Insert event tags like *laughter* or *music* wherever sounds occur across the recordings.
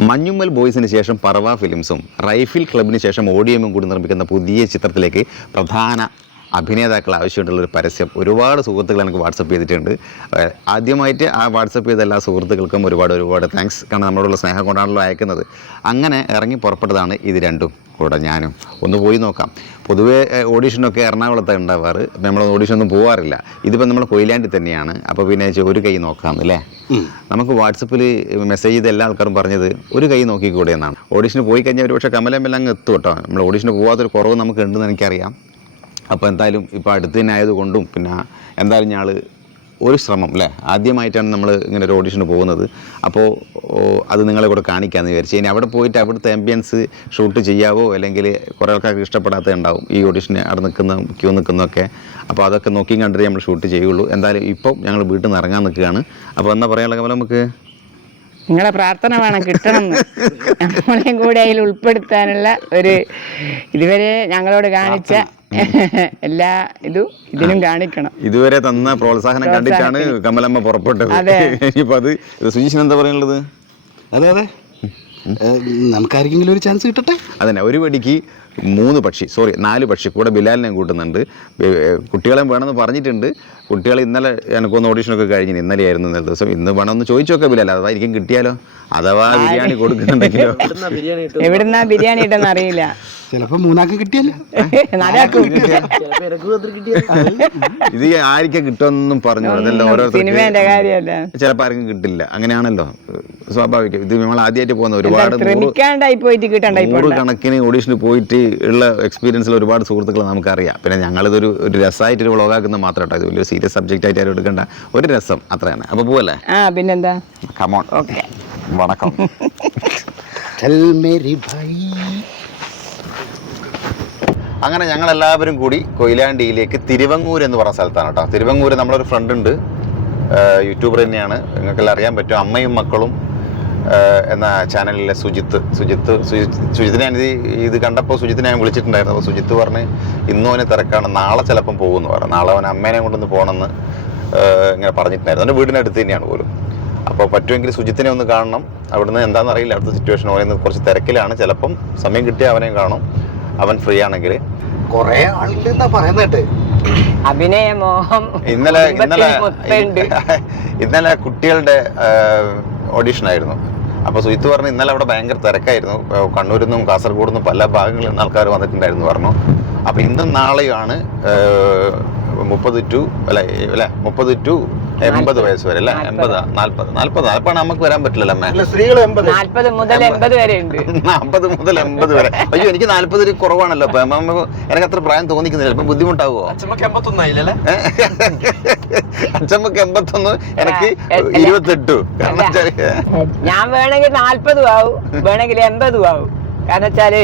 മഞ്ഞുമ്മൽ ബോയ്സിന് ശേഷം പറവ ഫിലിംസും റൈഫിൽ ക്ലബിന് ശേഷം ഓഡിയമും കൂടി നിർമ്മിക്കുന്ന പുതിയ ചിത്രത്തിലേക്ക് പ്രധാന അഭിനേതാക്കൾ ആവശ്യമായിട്ടുള്ള ഒരു പരസ്യം. ഒരുപാട് സുഹൃത്തുക്കൾ എനിക്ക് വാട്സപ്പ് ചെയ്തിട്ടുണ്ട്. ആദ്യമായിട്ട് ആ വാട്സപ്പ് ചെയ്ത എല്ലാ സുഹൃത്തുക്കൾക്കും ഒരുപാട് ഒരുപാട് താങ്ക്സ് കാരണം നമ്മളോടുള്ള സ്നേഹം കൊണ്ടാണല്ലോ അയക്കുന്നത്. അങ്ങനെ ഇറങ്ങി പുറപ്പെട്ടതാണ് ഇത് രണ്ടും. കൂടെ ഞാനും. ഒന്ന് പോയി നോക്കാം. പൊതുവേ ഓഡീഷനൊക്കെ എറണാകുളത്താണ് ഉണ്ടാവാറ്. നമ്മൾ ഓഡീഷനൊന്നും പോകാറില്ല ഇതിപ്പോൾ നമ്മൾ കൊയിലാണ്ടി തന്നെയാണ്. അപ്പോൾ പിന്നെ ഒരു കൈ നോക്കാം അല്ലേ നമുക്ക് വാട്സപ്പിൽ മെസ്സേജ് ചെയ്ത എല്ലാ ആൾക്കാരും പറഞ്ഞത് ഒരു കൈ നോക്കിക്കൂടെ എന്നാണ്. ഓഡീഷന് പോയി കഴിഞ്ഞാൽ ഒരുപക്ഷെ കമലമെല്ലാം അങ്ങ് എത്തും കേട്ടോ. നമ്മൾ ഓഡീഷന് പോകാത്തൊരു കുറവ് നമുക്ക് ഉണ്ടെന്ന് എനിക്കറിയാം. അപ്പോൾ എന്തായാലും ഇപ്പോൾ അടുത്ത് തന്നെ ആയതുകൊണ്ടും പിന്നെ എന്തായാലും ഞാൾ ഒരു ശ്രമം അല്ലേ ആദ്യമായിട്ടാണ് നമ്മൾ ഇങ്ങനെ ഒരു ഓഡീഷന് പോകുന്നത്. അപ്പോൾ അത് നിങ്ങളെ കൂടെ കാണിക്കാമെന്ന് വിചാരിച്ചു. ഇനി അവിടെ പോയിട്ട് അവിടുത്തെ ആംബിയൻസ് ഷൂട്ട് ചെയ്യാവോ? അല്ലെങ്കിൽ കുറേ ആൾക്കാർക്ക് ഇഷ്ടപ്പെടാത്ത ഉണ്ടാവും ഈ ഓഡീഷന് അവിടെ നിൽക്കുന്ന ക്യൂ നിൽക്കുന്നതൊക്കെ. അപ്പോൾ അതൊക്കെ നോക്കിയും കണ്ടേ നമ്മൾ ഷൂട്ട് ചെയ്യുള്ളൂ. എന്തായാലും ഇപ്പം ഞങ്ങൾ വീട്ടിൽ നിന്ന് ഇറങ്ങാൻ നിൽക്കുകയാണ്. അപ്പോൾ എന്താ പറയാനുള്ള പോലെ നമുക്ക്? നിങ്ങളെ പ്രാർത്ഥന വേണം. കിട്ടണം. നമ്മളെയും കൂടെ അതിൽ ഉൾപ്പെടുത്താനുള്ള ഒരു ഇതുവരെ ഞങ്ങളോട് കാണിച്ച എല്ലാ ഇതും ഇതിനും കാണിക്കണം. ഇതുവരെ തന്ന പ്രോത്സാഹനം കണ്ടിട്ടാണ് കമലമ്മ പുറപ്പെട്ടത്. അതെ. ഇനിയിപ്പോൾ അത് സുജീഷൻ എന്താ പറയാനുള്ളത് അതെ അതെ. നമുക്കാർക്കെങ്കിലും ഒരു ചാൻസ് കിട്ടട്ടെ? അതന്നെ ഒരു വെടിക്ക് മൂന്ന് പക്ഷി സോറി നാല് പക്ഷി കൂടെ ബിലാലിനെ കൂട്ടുന്നുണ്ട്. കുട്ടികളെ വേണമെന്ന് പറഞ്ഞിട്ടുണ്ട്. കുട്ടികൾ ഇന്നലെ എനിക്കൊന്ന് ഓഡീഷനൊക്കെ കഴിഞ്ഞു ഇന്നലെ ആയിരുന്നു ഇന്നലെ ദിവസം. ഇന്ന് വേണമെന്ന് ചോദിച്ചൊക്കെ ബിലാൽ അഥവാ എനിക്കും കിട്ടിയാലോ? അഥവാ ബിരിയാണി കൊടുക്കുന്നുണ്ടെങ്കിലോ? എവിടുന്നാ ബിരിയാണി ഇട്ടെന്ന് അറിയില്ല ചിലപ്പോ മൂന്നാക്ക് കിട്ടിയല്ലോ. *laughs* നാലാക്കും *laughs* ഇത് ആർക്കും കിട്ടുമെന്നും പറഞ്ഞു അതല്ല ഓരോ സിനിമേന്റെ കാര്യമല്ല? ചിലപ്പോൾ ആർക്കും കിട്ടില്ല. അങ്ങനെയാണല്ലോ. സ്വാഭാവികം. ഇത് നമ്മൾ ആദ്യമായിട്ട് പോകുന്ന ഒരുപാട് നൂറ് ശ്രമിക്കാണ്ടായി പോയിട്ട് കിട്ടണ്ടായി നൂറുകണക്കിന് ഓഡീഷന് പോയിട്ട് ഉള്ള എക്സ്പീരിയൻസിൽ ഒരുപാട് സുഹൃത്തുക്കൾ നമുക്കറിയാം. പിന്നെ ഞങ്ങളിതൊരു ഒരു രസമായിട്ട് ഒരു വ്ളോഗാക്കുന്ന മാത്രം കേട്ടോ. ഇത് വലിയ സീരിയസ് സബ്ജക്റ്റ് ആയിട്ട് ആരും എടുക്കേണ്ട. ഒരു രസം അത്രയാണ്. അപ്പൊ പോവല്ലേ? ആ പിന്നെന്താ? കമോൺ ഓക്കെ വണക്കം. *laughs* ഭായി അങ്ങനെ ഞങ്ങളെല്ലാവരും കൂടി കൊയിലാണ്ടിയിലേക്ക് തിരുവങ്ങൂർ എന്ന് പറഞ്ഞ സ്ഥലത്താണ് കേട്ടോ. തിരുവങ്ങൂർ നമ്മളൊരു ഫ്രണ്ട് ഉണ്ട്. യൂട്യൂബർ തന്നെയാണ്. നിങ്ങൾക്കെല്ലാം അറിയാൻ പറ്റും. അമ്മയും മക്കളും എന്ന ചാനലിലെ സുജിത്ത്. സുജിത്ത് സുജിത്ത് സുജിത്തിനെ ഇത് ഇത് കണ്ടപ്പോൾ സുജിത്തിനെ ഞാൻ വിളിച്ചിട്ടുണ്ടായിരുന്നു. അപ്പോൾ സുജിത്ത് പറഞ്ഞ് ഇന്നും അവന് തിരക്കാണ്. നാളെ ചിലപ്പം പോകുമെന്ന് പറഞ്ഞു. നാളെ അവൻ അമ്മേനെ കൊണ്ടൊന്ന് പോകണമെന്ന് ഇങ്ങനെ പറഞ്ഞിട്ടുണ്ടായിരുന്നു. അവന്റെ വീടിനടുത്ത് തന്നെയാണ് പോലും. അപ്പോൾ പറ്റുമെങ്കിൽ സുജിത്തിനെ ഒന്ന് കാണണം. അവിടുന്ന് എന്താണെന്ന് അറിയില്ല. അടുത്ത സിറ്റുവേഷൻ അവനെ കുറച്ച് തിരക്കിലാണ്. ചിലപ്പം സമയം കിട്ടിയാൽ അവനെ കാണും. അവൻ ഫ്രീ ആണെങ്കിൽ. കൊറേ ആളുണ്ടെന്നാ പറയുന്നേട്ട് അഭിനയമോഹം. ഇന്നലെ ഇന്നലെ *laughs* ഇന്നലെ കുട്ടികളുടെ ഓഡിഷൻ ആയിരുന്നു. അപ്പോൾ സുജിത്ത് പറഞ്ഞു ഇന്നലെ അവിടെ ഭയങ്കര തിരക്കായിരുന്നു. കണ്ണൂരിൽ നിന്നും കാസർഗോഡ് നിന്നും പല ഭാഗങ്ങളിൽ നിന്ന് ആൾക്കാർ വന്നിട്ടുണ്ടായിരുന്നു പറഞ്ഞു. അപ്പോൾ ഇന്നും നാളെയാണ് മുപ്പത് ടു അല്ല അല്ല മുപ്പത് ടു എൺപത് വയസ്സ് വരെ അല്ലേ? എൺപത്? നാല്പത്. നാല്പത്? നാല്പത് നമുക്ക് വരാൻ പറ്റില്ലല്ലോ അമ്മ. സ്ത്രീകൾ നാല്പത് മുതൽ എൺപത് വരെ ഉണ്ട്. *laughs* നാൽപ്പത് മുതൽ എൺപത് വരെ. അയ്യോ എനിക്ക് നാൽപ്പത് കുറവാണല്ലോ അപ്പൊ അമ്മ എനിക്ക് അത്ര പ്രായം തോന്നിക്കുന്നില്ല. ഇപ്പൊ ബുദ്ധിമുട്ടാവോ? അച്ഛമ്മക്ക് എൺപത്തൊന്ന് എനിക്ക്. ഇരുപത്തെട്ടു. ഞാൻ വേണമെങ്കിൽ നാല്പതും ആവും വേണമെങ്കിൽ എൺപതും ആവും. കാരണം വെച്ചാൽ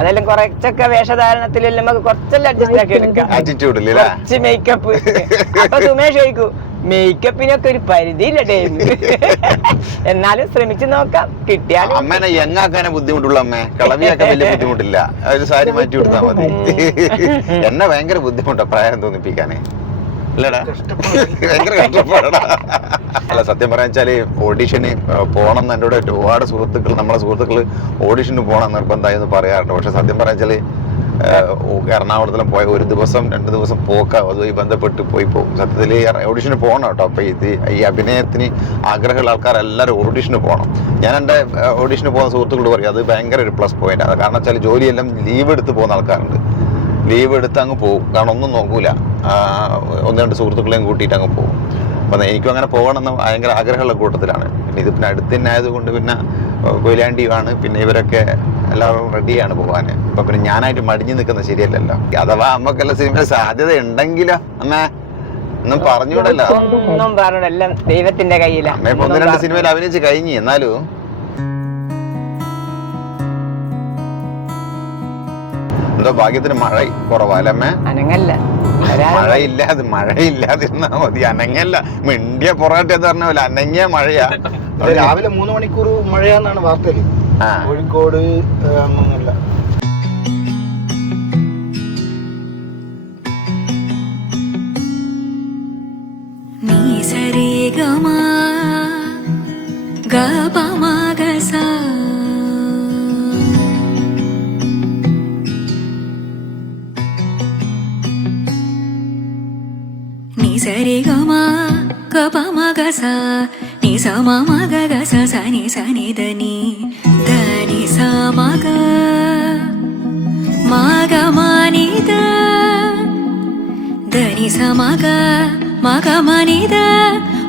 അതെല്ലാം കുറച്ചൊക്കെ വേഷധാരണത്തിലെല്ലാം നമുക്ക് കുറച്ചെല്ലാം അഡ്ജസ്റ്റ് ആക്കി എടുക്കാം. കുറച്ച് മേക്കപ്പ് അപ്പൊ സുമേഷ് ചോദിക്കൂ മേക്കപ്പിനൊക്കെ ഒരു പരിധിയില്ല *laughs* എന്നാലും ശ്രമിച്ചു നോക്കാം. കിട്ടിയാലും അമ്മേനെ യങ്ങാക്കാനെ ബുദ്ധിമുട്ടുള്ള അമ്മേ? കളവിയാക്കാൻ വലിയ ബുദ്ധിമുട്ടില്ല. ഒരു സാരി മാറ്റി കൊടുത്താൽ മതി. *laughs* എന്നെ ഭയങ്കര ബുദ്ധിമുട്ടാ പ്രായം തോന്നിപ്പിക്കാനേ. അല്ലടാ ഭയങ്കര കഷ്ടപ്പാടാ. അല്ല സത്യം പറയാൻ വെച്ചാൽ ഓഡിഷന് പോകണം എന്ന് എന്റെ കൂടെ ഒരുപാട് സുഹൃത്തുക്കൾ നമ്മളെ സുഹൃത്തുക്കൾ ഓഡിഷന് പോകണം നിർബന്ധമായി എന്ന് പറയാറുണ്ട്. പക്ഷെ സത്യം പറയാൻ വെച്ചാൽ എറണാകുളത്തിലും പോയ ഒരു ദിവസം രണ്ട് ദിവസം പോക്ക അതുമായി ബന്ധപ്പെട്ട് പോയി പോകും. സത്യത്തിൽ ഓഡിഷന് പോകണം കേട്ടോ. അപ്പോൾ ഇത് ഈ അഭിനയത്തിന് ആഗ്രഹമുള്ള ആൾക്കാർ എല്ലാവരും ഓഡിഷന് പോകണം. ഞാൻ എന്റെ ഓഡിഷന് പോകുന്ന സുഹൃത്തുക്കളോട് പറയും അത് ഭയങ്കര ഒരു പ്ലസ് പോയിന്റ് ആണ്. കാരണം വെച്ചാൽ ജോലിയെല്ലാം ലീവ് എടുത്ത് പോകുന്ന ആൾക്കാരുണ്ട്. ലീവ് എടുത്ത് അങ്ങ് പോകും. കാരണം ഒന്നും നോക്കൂല. ഒന്ന് രണ്ട് സുഹൃത്തുക്കളെയും കൂട്ടിയിട്ട് അങ്ങ് പോകും. അപ്പം എനിക്കും അങ്ങനെ പോകണമെന്ന് ഭയങ്കര ആഗ്രഹമുള്ള കൂട്ടത്തിലാണ്. പിന്നെ ഇത് പിന്നെ അടുത്ത് തന്നെ ആയതുകൊണ്ട് പിന്നെ കൊയിലാണ്ടിയുമാണ് പിന്നെ ഇവരൊക്കെ എല്ലാവരും റെഡിയാണ് പോകാൻ അപ്പം പിന്നെ ഞാനായിട്ട് മടിഞ്ഞു നിൽക്കുന്ന ശരിയല്ലല്ലോ. അഥവാ അമ്മക്കെല്ല സിനിമ സാധ്യത ഉണ്ടെങ്കിലോ അമ്മേ? ഒന്നും പറഞ്ഞുകൂടല്ലോ. ഒന്നും എല്ലാം ദൈവത്തിന്റെ കയ്യിലാണ് അമ്മ ഇപ്പൊ ഒന്ന് രണ്ട് സിനിമയിൽ അഭിനയിച്ച് കഴിഞ്ഞു എന്നാലും? എന്തോ ഭാഗ്യത്തിന് മഴ കുറവല്ലേ അമ്മേ? അനങ്ങല്ല. മഴയില്ലാതെ മഴയില്ലാതിരുന്നാ മതി. അനങ്ങല്ല. മിണ്ടിയ പൊറോട്ട എന്ന് പറഞ്ഞ പോലെ അനങ്ങിയ മഴയാ. ഇത് രാവിലെ മൂന്ന് മണിക്കൂർ മഴയാന്നാണ് വാർത്തയിൽ. ആ. കോഴിക്കോട് അങ്ങനെയല്ല. നീ സരിഗമാ ഗമാഗസാ சரிகமா கப மகசா நீ சம மகச சனி சனிதனி சமக மாகமனித தனி சமக மகமனித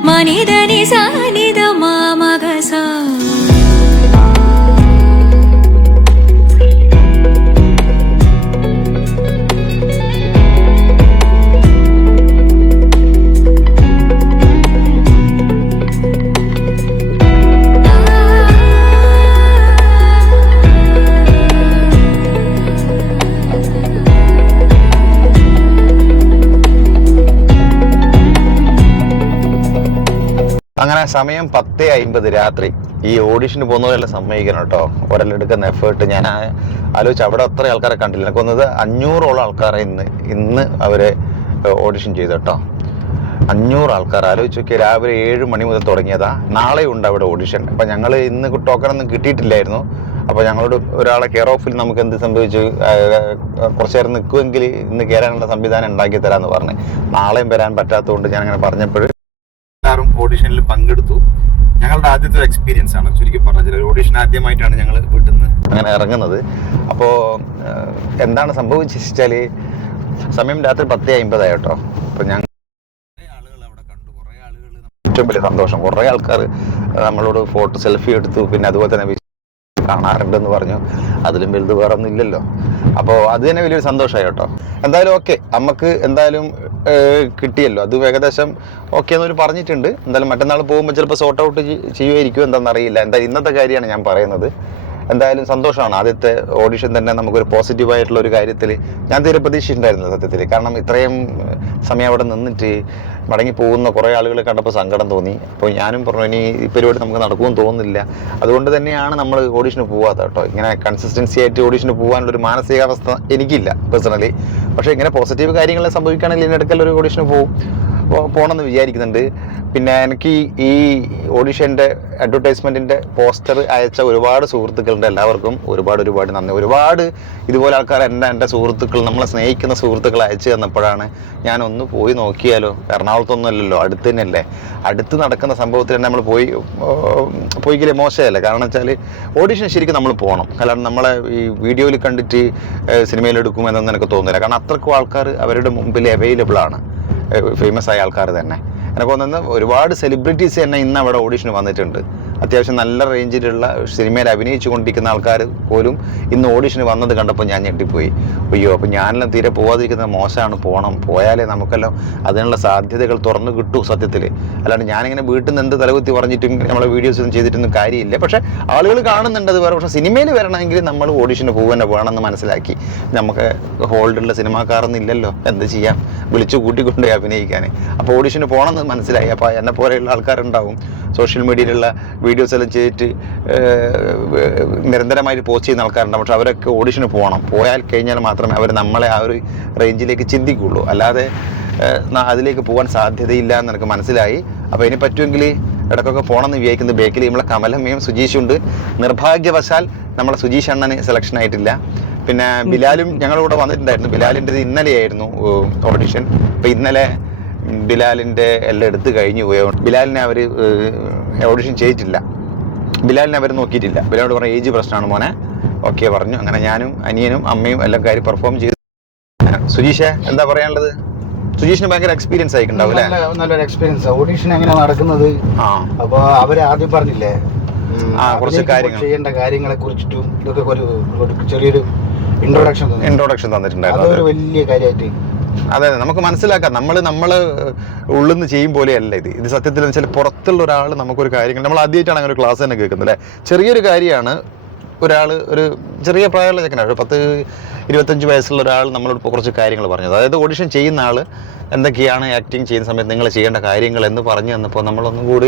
மனிதனி சானித மாமக சா അങ്ങനെ സമയം പത്തേ അമ്പത് രാത്രി. ഈ ഓഡിഷന് പോകുന്നവരെല്ലാം സമ്മതിക്കണം കേട്ടോ. ഒരെല്ലാം എടുക്കുന്ന എഫേർട്ട് ഞാൻ ആലോചിച്ച് അവിടെ അത്ര ആൾക്കാരെ കണ്ടില്ല. എനിക്ക് വന്നത് അഞ്ഞൂറോളം ആൾക്കാരെ ഇന്ന് ഇന്ന് അവരെ ഓഡിഷൻ ചെയ്തു കേട്ടോ. അഞ്ഞൂറ് ആൾക്കാർ. ആലോചിച്ച് നോക്കി രാവിലെ ഏഴ് മണി മുതൽ തുടങ്ങിയതാ. നാളെ ഉണ്ട് അവിടെ ഓഡിഷൻ അപ്പം ഞങ്ങൾ ഇന്ന് ടോക്കൺ ഒന്നും കിട്ടിയിട്ടില്ലായിരുന്നു. അപ്പോൾ ഞങ്ങളോട് ഒരാളെ കെയർ ഓഫിൽ നമുക്ക് എന്ത് സംഭവിച്ചു? കുറച്ച് നേരം നിൽക്കുമെങ്കിൽ ഇന്ന് കയറാനുള്ള സംവിധാനം ഉണ്ടാക്കി തരാമെന്ന് പറഞ്ഞ്. നാളെയും വരാൻ പറ്റാത്തതുകൊണ്ട് ഞാൻ അങ്ങനെ പറഞ്ഞപ്പോൾ ഓഡിഷനിൽ പങ്കെടുത്തു. ഞങ്ങളുടെ ആദ്യത്തെ എക്സ്പീരിയൻസ് ആണ്. ചുരുക്കി പറഞ്ഞാൽ ഒരു ഓഡിഷൻ ആദ്യമായിട്ടാണ് ഞങ്ങൾ വീട്ടിൽ നിന്ന് അങ്ങനെ ഇറങ്ങുന്നത്. അപ്പോൾ എന്താണ് സംഭവിച്ചാൽ സമയം രാത്രി പത്തേ അമ്പതായി കേട്ടോ. അപ്പോൾ ഞങ്ങൾ ഏറ്റവും വലിയ സന്തോഷം. കുറേ ആൾക്കാർ നമ്മളോട് ഫോട്ടോ സെൽഫി എടുത്തു. പിന്നെ അതുപോലെ തന്നെ കാണാറുണ്ടെന്ന് പറഞ്ഞു. അതിലും വലുത് വേറെ ഒന്നും ഇല്ലല്ലോ. അപ്പോൾ അത് തന്നെ വലിയൊരു സന്തോഷമായി കേട്ടോ. എന്തായാലും ഓക്കെ നമുക്ക് എന്തായാലും കിട്ടിയല്ലോ. അത് ഏകദേശം ഓക്കെ എന്നൊരു പറഞ്ഞിട്ടുണ്ട്. എന്തായാലും മറ്റന്നാൾ പോകുമ്പോൾ ചിലപ്പോൾ സോർട്ട് ഔട്ട് ചെയ്യുമായിരിക്കും എന്താണെന്ന് അറിയില്ല എന്തായാലും ഇന്നത്തെ കാര്യമാണ് ഞാൻ പറയുന്നത്. എന്തായാലും സന്തോഷമാണ്. ആദ്യത്തെ ഓഡിഷൻ തന്നെ നമുക്കൊരു പോസിറ്റീവ് ആയിട്ടുള്ള ഒരു കാര്യത്തിൽ ഞാൻ തീരെ പ്രതീക്ഷിച്ചിട്ടുണ്ടായിരുന്നു സത്യത്തിൽ കാരണം ഇത്രയും സമയം അവിടെ നിന്നിട്ട് മടങ്ങി പോകുന്ന കുറേ ആളുകൾ കണ്ടപ്പോൾ സങ്കടം തോന്നി. അപ്പോൾ ഞാനും പറഞ്ഞു ഇനി ഈ പരിപാടി നമുക്ക് നടക്കുമെന്ന് തോന്നുന്നില്ല. അതുകൊണ്ട് തന്നെയാണ് നമ്മൾ ഓഡിഷന് പോവാത്ത കേട്ടോ. ഇങ്ങനെ കൺസിസ്റ്റൻസി ആയിട്ട് ഓഡിഷന് പോകാനുള്ള ഒരു മാനസികാവസ്ഥ എനിക്കില്ല പേഴ്സണലി പക്ഷേ ഇങ്ങനെ പോസിറ്റീവ് കാര്യങ്ങൾ സംഭവിക്കുകയാണെങ്കിൽ ഇതിനിടയ്ക്കൽ ഒരു ഓഡിഷന് പോകും. പോകണമെന്ന് വിചാരിക്കുന്നുണ്ട്. പിന്നെ എനിക്ക് ഈ- ഓഡിഷന്റെ അഡ്വർടൈസ്മെന്റിന്റെ പോസ്റ്റർ അയച്ച ഒരുപാട് സുഹൃത്തുക്കളുണ്ട് എല്ലാവർക്കും. ഒരുപാട് ഒരുപാട് നന്ദി. ഒരുപാട് ഇതുപോലെ ആൾക്കാർ എന്റെ എന്റെ സുഹൃത്തുക്കൾ നമ്മളെ സ്നേഹിക്കുന്ന സുഹൃത്തുക്കൾ അയച്ചു തന്നപ്പോഴാണ് ഞാനൊന്ന് പോയി നോക്കിയാലോ? എറണാകുളത്തൊന്നും അല്ലല്ലോ അടുത്ത് തന്നെയല്ലേ? അടുത്ത് നടക്കുന്ന സംഭവത്തിൽ തന്നെ നമ്മൾ പോയി പോയിക്കില്ലേ മോശമല്ലേ? കാരണം വെച്ചാൽ ഓഡിഷൻ ശരിക്കും നമ്മൾ പോകണം അല്ലാണ്ട് നമ്മളെ ഈ വീഡിയോയിൽ കണ്ടിട്ട് സിനിമയിൽ എടുക്കുമെന്നൊന്നും എനിക്ക് തോന്നുന്നില്ല കാരണം അത്രക്കും ആൾക്കാർ അവരുടെ മുമ്പിൽ അവൈലബിൾ ആണ്. ഫേമസ് ആയ ആൾക്കാർ തന്നെ. എനിക്ക് തോന്നുന്നത് ഒരുപാട് സെലിബ്രിറ്റീസ് തന്നെ ഇന്ന് അവിടെ ഓഡിഷന് വന്നിട്ടുണ്ട്. അത്യാവശ്യം നല്ല റേഞ്ചിലുള്ള സിനിമയിൽ അഭിനയിച്ചു കൊണ്ടിരിക്കുന്ന ആൾക്കാർ പോലും ഇന്ന് ഓഡിഷന് വന്നത് കണ്ടപ്പോൾ ഞാൻ ഞെട്ടിപ്പോയി. അയ്യോ അപ്പോൾ ഞാനെല്ലാം തീരെ പോവാതിരിക്കുന്നത് മോശമാണ്. പോകണം പോയാലേ നമുക്കെല്ലാം അതിനുള്ള സാധ്യതകൾ തുറന്നു കിട്ടൂ സത്യത്തിൽ. അല്ലാണ്ട് ഞാനിങ്ങനെ വീട്ടിൽ നിന്ന് എന്ത് തലകുത്തി പറഞ്ഞിട്ടും നമ്മളെ വീഡിയോസ് ഒന്നും ചെയ്തിട്ടൊന്നും കാര്യമില്ല. പക്ഷേ ആളുകൾ കാണുന്നുണ്ട് അത് വേറെ. പക്ഷേ സിനിമയിൽ വരണമെങ്കിൽ നമ്മൾ ഓഡിഷന് പോകുക വേണമെന്ന് മനസ്സിലാക്കി. നമുക്ക് ഹോൾഡുള്ള സിനിമാക്കാരൊന്നും ഇല്ലല്ലോ. എന്ത് ചെയ്യാം? വിളിച്ചു കൂട്ടിക്കൊണ്ടുപോയി അഭിനയിക്കാൻ അപ്പോൾ ഓഡിഷന് പോകണമെന്ന് മനസ്സിലായി. അപ്പോൾ എന്നെ പോലെയുള്ള ആൾക്കാരുണ്ടാവും. സോഷ്യൽ മീഡിയയിലുള്ള വീഡിയോസ് എല്ലാം ചെയ്തിട്ട് നിരന്തരമായിട്ട് പോസ്റ്റ് ചെയ്യുന്ന ആൾക്കാരുണ്ട് പക്ഷെ അവരൊക്കെ ഓഡിഷന് പോകണം. പോയാൽ കഴിഞ്ഞാൽ മാത്രമേ അവർ നമ്മളെ ആ ഒരു റേഞ്ചിലേക്ക് ചിന്തിക്കുള്ളൂ അല്ലാതെ അതിലേക്ക് പോകാൻ സാധ്യതയില്ല എന്ന് എനിക്ക് മനസ്സിലായി. അപ്പോൾ ഇനി പറ്റുമെങ്കിൽ ഇടയ്ക്കൊക്കെ പോകണമെന്ന് വിചാരിക്കുന്നത് ബേക്കിൽ നമ്മളെ കമലമ്മയും സുജീഷും ഉണ്ട്. നിർഭാഗ്യവശാൽ നമ്മളെ സുജീഷ് അണ്ണന് സെലക്ഷൻ ആയിട്ടില്ല. പിന്നെ ബിലാലും ഞങ്ങളുടെ കൂടെ വന്നിട്ടുണ്ടായിരുന്നു. ബിലാലിന്റെ ഇന്നലെയായിരുന്നു ഓഡിഷൻ അപ്പോൾ ഇന്നലെ ബിലാലിന്റെ എല്ലാം എടുത്ത് കഴിഞ്ഞു പോയ ബിലാലിനെ അവർ ഓഡിഷൻ ചെയ്തിട്ടില്ല. ബിലാലിനെ അവർ നോക്കിയിട്ടില്ല. ബിലാലോട് പറഞ്ഞ ഏജ് പ്രശ്നമാണ് മോനെ. ഓക്കെ പറഞ്ഞു. അങ്ങനെ ഞാനും അനിയനും അമ്മയും എല്ലാം കാര്യം പെർഫോം ചെയ്തു. സുജീഷ എന്താ പറയാനുള്ളത്? സുജീഷിന് ഭയങ്കര എക്സ്പീരിയൻസ് ആയിട്ടുണ്ടാവും നല്ലൊരു എക്സ്പീരിയൻസ് ഓഡിഷൻ എങ്ങനെ നടക്കുന്നത്? അപ്പൊ അവർ ആദ്യം പറഞ്ഞില്ലേ? ആ, കുറച്ച് കാര്യങ്ങൾ. ചെയ്യേണ്ട കാര്യങ്ങളെ കുറിച്ചിട്ടും ഇതൊക്കെ ഒരു ചെറിയൊരു ഇൻട്രൊഡക്ഷൻ ഇൻട്രോഡക്ഷൻ തന്നിട്ടുണ്ടായിരുന്നു അതൊരു വലിയ കാര്യമായിട്ട് അതെ അതെ. നമുക്ക് മനസ്സിലാക്കാം. നമ്മൾ നമ്മൾ ഉള്ളിൽ നിന്ന് ചെയ്യും പോലെയല്ല ഇത്. ഇത് സത്യത്തിൽ വെച്ചാൽ പുറത്തുള്ള ഒരാൾ നമുക്കൊരു കാര്യങ്ങൾ നമ്മൾ ആദ്യമായിട്ടാണ് അങ്ങനെ ഒരു ക്ലാസ് തന്നെ കേൾക്കുന്നത് അല്ലേ? ചെറിയൊരു കാര്യമാണ് ഒരാൾ ഒരു ചെറിയ പ്രായമുള്ള ചെക്കനാണ്. ഒരു പത്ത് ഇരുപത്തഞ്ച് വയസ്സുള്ള ഒരാൾ നമ്മളോട് കുറച്ച് കാര്യങ്ങൾ പറഞ്ഞത് അതായത് ഓഡിഷൻ ചെയ്യുന്ന ആൾ എന്തൊക്കെയാണ് ആക്ടിങ് ചെയ്യുന്ന സമയത്ത് നിങ്ങൾ ചെയ്യേണ്ട കാര്യങ്ങൾ എന്ന് പറഞ്ഞു തന്നപ്പോൾ നമ്മളൊന്നും കൂടി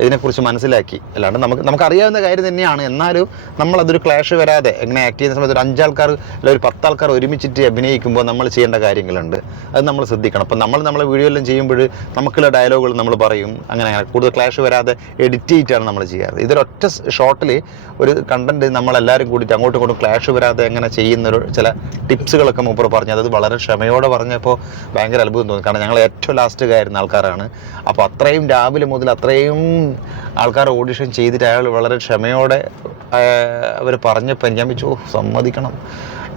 ഇതിനെക്കുറിച്ച് മനസ്സിലാക്കി. അല്ലാണ്ട് നമുക്ക് നമുക്കറിയാവുന്ന കാര്യം തന്നെയാണ്. എന്നാലും നമ്മളതൊരു ക്ലാഷ് വരാതെ എങ്ങനെ ആക്ട് ചെയ്യുന്ന സമയത്ത് ഒരു അഞ്ചാൾക്കാർ അല്ല ഒരു പത്താൾക്കാർ ഒരുമിച്ചിട്ട് അഭിനയിക്കുമ്പോൾ നമ്മൾ ചെയ്യേണ്ട കാര്യങ്ങളുണ്ട്. അത് നമ്മൾ ശ്രദ്ധിക്കണം. അപ്പം നമ്മൾ നമ്മളെ വീഡിയോ എല്ലാം ചെയ്യുമ്പോൾ നമുക്കുള്ള ഡയലോഗുകൾ നമ്മൾ പറയും. അങ്ങനെ അങ്ങനെ. കൂടുതൽ ക്ലാഷ് വരാതെ എഡിറ്റ് ചെയ്തിട്ടാണ് നമ്മൾ ചെയ്യാറ്. ഇതൊരൊറ്റ ഷോട്ടിൽ ഒരു കണ്ടന്റ് നമ്മളെല്ലാവരും കൂടിയിട്ട് അങ്ങോട്ടും ഇങ്ങോട്ടും ക്ലാഷ് വരാതെ എങ്ങനെ ചെയ്യുന്ന ഒരു ചില ടിപ്സുകളൊക്കെ മൂപ്പർ പറഞ്ഞു. അത് വളരെ ക്ഷമയോടെ പറഞ്ഞപ്പോൾ ഭയങ്കര അത്ഭുതം തോന്നി. കാരണം ഞങ്ങൾ ഏറ്റവും ലാസ്റ്റ് ആയിരുന്ന ആൾക്കാരാണ്. അപ്പോൾ അത്രയും രാവിലെ മുതൽ അത്രയും ആൾക്കാർ ഓഡിഷൻ ചെയ്തിട്ട് അയാൾ വളരെ ക്ഷമയോടെ അവർ പറഞ്ഞപ്പോൾ ഞാൻ വെച്ചു സമ്മതിക്കണം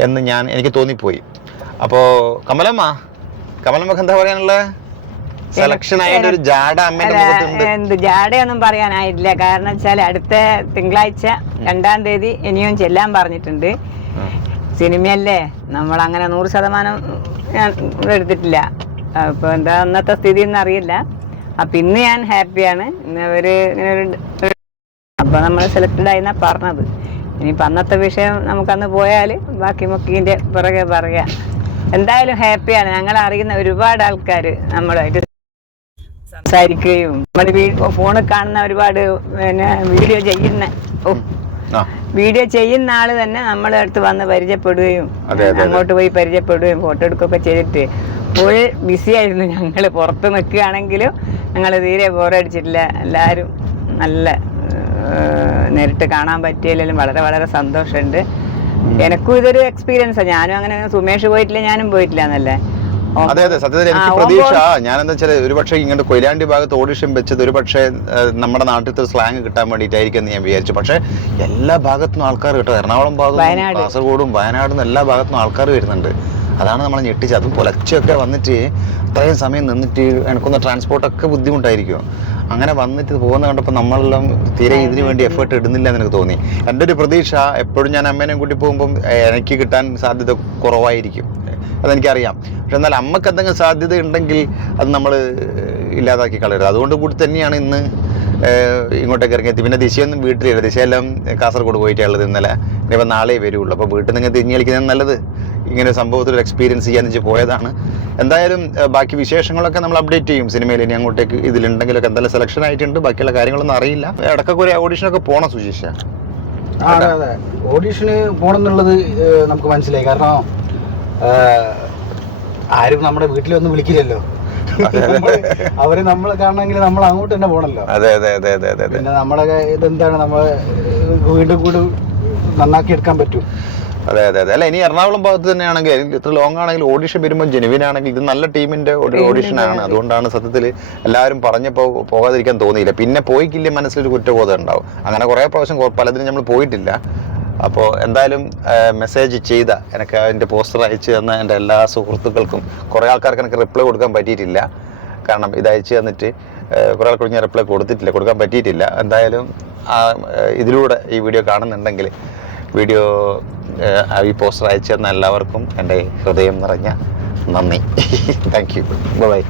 എന്ന് ഞാൻ എനിക്ക് തോന്നിപ്പോയി. അപ്പോൾ കമലമ്മ കമലമ്മക്ക് എന്താ പറയാനുള്ളത് സെലക്ഷൻ ആയിട്ട് ഒരു ജാട എന്ത് ജാടയൊന്നും പറയാനായിട്ടില്ല. കാരണം വെച്ചാൽ അടുത്ത തിങ്കളാഴ്ച രണ്ടാം തീയതി ഇനിയും ചെല്ലാൻ പറഞ്ഞിട്ടുണ്ട്. സിനിമയല്ലേ? നമ്മൾ അങ്ങനെ നൂറ് ശതമാനം ഞാൻ എടുത്തിട്ടില്ല. അപ്പൊ എന്താ അന്നത്തെ സ്ഥിതി എന്ന് അറിയില്ല. അപ്പൊ ഇന്ന് ഞാൻ ഹാപ്പിയാണ്. ഇന്ന് അവർ ഇങ്ങനെ ഒരു അപ്പൊ നമ്മൾ സെലക്റ്റഡ് ആയിന്നാ പറഞ്ഞത്. ഇനിയിപ്പോൾ അന്നത്തെ വിഷയം നമുക്കന്ന് പോയാൽ ബാക്കി മുക്കിന്റെ പുറകെ പറയാം. എന്തായാലും ഹാപ്പിയാണ്. ഞങ്ങൾ അറിയുന്ന ഒരുപാട് ആൾക്കാർ നമ്മളായിട്ട് സംസാരിക്കുകയും നമ്മൾ ഫോണിൽ കാണുന്ന ഒരുപാട് പിന്നെ വീഡിയോ ചെയ്യുന്ന ഓ വീഡിയോ ചെയ്യുന്ന ആൾ തന്നെ നമ്മളെ അടുത്ത് വന്ന് പരിചയപ്പെടുകയും. അങ്ങോട്ട് പോയി പരിചയപ്പെടുകയും ഫോട്ടോ എടുക്കുകയൊക്കെ ചെയ്തിട്ട് ഫുൾ ബിസി ആയിരുന്നു ഞങ്ങൾ പുറത്ത് നിൽക്കുകയാണെങ്കിലും ഞങ്ങൾ തീരെ ബോറടിച്ചിട്ടില്ല എല്ലാവരും നല്ല നേരിട്ട് കാണാൻ പറ്റിയതിലും വളരെ വളരെ സന്തോഷമുണ്ട്. എനിക്കും ഇതൊരു എക്സ്പീരിയൻസാണ് ഞാനും അങ്ങനെ സുമേഷ് പോയിട്ടില്ല ഞാനും പോയിട്ടില്ല എന്നല്ലേ? അതെ അതെ. സത്യത്തിൽ എനിക്ക് പ്രതീക്ഷ. ഞാൻ എന്താ വെച്ചാൽ ഒരുപക്ഷെ ഇങ്ങോട്ട് കൊയിലാണ്ടി ഭാഗത്ത് ഓഡിഷൻ വെച്ചത് ഒരു പക്ഷേ നമ്മുടെ നാട്ടിലത്തെ സ്ലാങ് കിട്ടാൻ വേണ്ടിയിട്ടായിരിക്കും എന്ന് ഞാൻ വിചാരിച്ചു. പക്ഷെ എല്ലാ ഭാഗത്തുനിന്നും ആൾക്കാർ കിട്ടും എറണാകുളം ഭാഗത്തും. കാസർഗോഡും വയനാടും എല്ലാ ഭാഗത്തുനിന്നും ആൾക്കാർ വരുന്നുണ്ട്. അതാണ് നമ്മൾ ഞെട്ടിച്ചത്. അതും പുലച്ചൊക്കെ വന്നിട്ട് അത്രയും സമയം നിന്നിട്ട് എനിക്കൊന്ന് ട്രാൻസ്പോർട്ടൊക്കെ ബുദ്ധിമുട്ടായിരിക്കും. അങ്ങനെ വന്നിട്ട് പോകുന്ന കണ്ടപ്പോൾ നമ്മളെല്ലാം തീരെ ഇതിനു വേണ്ടി എഫേർട്ട് ഇടുന്നില്ല എന്ന് എനിക്ക് തോന്നി. എന്റെ ഒരു പ്രതീക്ഷ എപ്പോഴും ഞാൻ അമ്മേനെയും കൂട്ടി പോകുമ്പം എനിക്ക് കിട്ടാൻ സാധ്യത കുറവായിരിക്കും. അതെനിക്കറിയാം. പക്ഷെ എന്നാൽ അമ്മയ്ക്ക് എന്തെങ്കിലും സാധ്യത ഉണ്ടെങ്കിൽ അത് നമ്മൾ ഇല്ലാതാക്കി കളയരുത്. അതുകൊണ്ട് കൂടി തന്നെയാണ് ഇന്ന് ഇങ്ങോട്ടേക്ക് ഇറങ്ങിയെത്തി പിന്നെ ദിശയൊന്നും വീട്ടിലില്ല. ദിശയെല്ലാം കാസർഗോഡ് പോയിട്ടുള്ളത് ഇന്നലെ. ഇനിയിപ്പോൾ നാളെ വരുള്ളൂ. അപ്പോൾ വീട്ടിൽ നിന്ന് തിരിഞ്ഞ് കളിക്കുന്നത് നല്ലത്. ഇങ്ങനെ സംഭവത്തിൽ ഒരു എക്സ്പീരിയൻസ് ചെയ്യാൻ വെച്ച് പോയതാണ്. എന്തായാലും ബാക്കി വിശേഷങ്ങളൊക്കെ നമ്മൾ അപ്ഡേറ്റ് ചെയ്യും. സിനിമയിൽ ഇനി അങ്ങോട്ടേക്ക് ഇതിലുണ്ടെങ്കിലൊക്കെ എന്തായാലും സെലക്ഷൻ ആയിട്ടുണ്ട്. ബാക്കിയുള്ള കാര്യങ്ങളൊന്നും അറിയില്ല. ഇടയ്ക്കൊക്കെ ഒരു ഓഡിഷനൊക്കെ പോകണം സുശീഷ അതെ അതെ. ഓഡീഷന് പോകണം എന്നുള്ളത് നമുക്ക് മനസ്സിലായി. കാരണം ആരും നമ്മുടെ വീട്ടിൽ ഒന്നും വിളിക്കില്ലല്ലോ അവർ നമ്മളെ കാണണമെങ്കിൽ നമ്മൾ അങ്ങോട്ട് തന്നെ പോകണല്ലോ അതെ അതെ അതെ അതെ അതെ പിന്നെ നമ്മുടെ ഇതെന്താണ് നമ്മൾ വീണ്ടും കൂടി നന്നാക്കി എടുക്കാൻ പറ്റും. അതെ അതെ അതെ. അല്ല ഇനി എറണാകുളം ഭാഗത്ത് തന്നെയാണെങ്കിൽ ഇത്ര ലോങ് ആണെങ്കിൽ ഓഡിഷൻ വരുമ്പോൾ ജെനുവിൻ ആണെങ്കിൽ ഇത് നല്ല ടീമിന്റെ ഒരു ഓഡിഷൻ ആണ്. അതുകൊണ്ടാണ് സത്യത്തിൽ എല്ലാവരും പറഞ്ഞപ്പോൾ പോകാതിരിക്കാൻ തോന്നിയില്ല. പിന്നെ പോയിക്കില്ല മനസ്സിലൊരു കുറ്റബോധം ഉണ്ടാവും. അങ്ങനെ കുറേ പ്രാവശ്യം പലതിനും നമ്മൾ പോയിട്ടില്ല. അപ്പോൾ എന്തായാലും മെസ്സേജ് ചെയ്ത എനിക്ക് അതിന്റെ പോസ്റ്റർ അയച്ചു തന്ന എന്റെ എല്ലാ സുഹൃത്തുക്കൾക്കും കുറേ ആൾക്കാർക്ക് എനിക്ക് റിപ്ലൈ കൊടുക്കാൻ പറ്റിയിട്ടില്ല. കാരണം ഇത് അയച്ചു തന്നിട്ട് കുറേ ആൾക്കാർക്ക് ഞാൻ റിപ്ലൈ കൊടുത്തിട്ടില്ല കൊടുക്കാൻ പറ്റിയിട്ടില്ല. എന്തായാലും ഇതിലൂടെ ഈ വീഡിയോ കാണുന്നുണ്ടെങ്കിൽ വീഡിയോ ഈ പോസ്റ്റർ അയച്ചു തന്ന എല്ലാവർക്കും എന്റെ ഹൃദയം നിറഞ്ഞ നന്ദി. Thank you by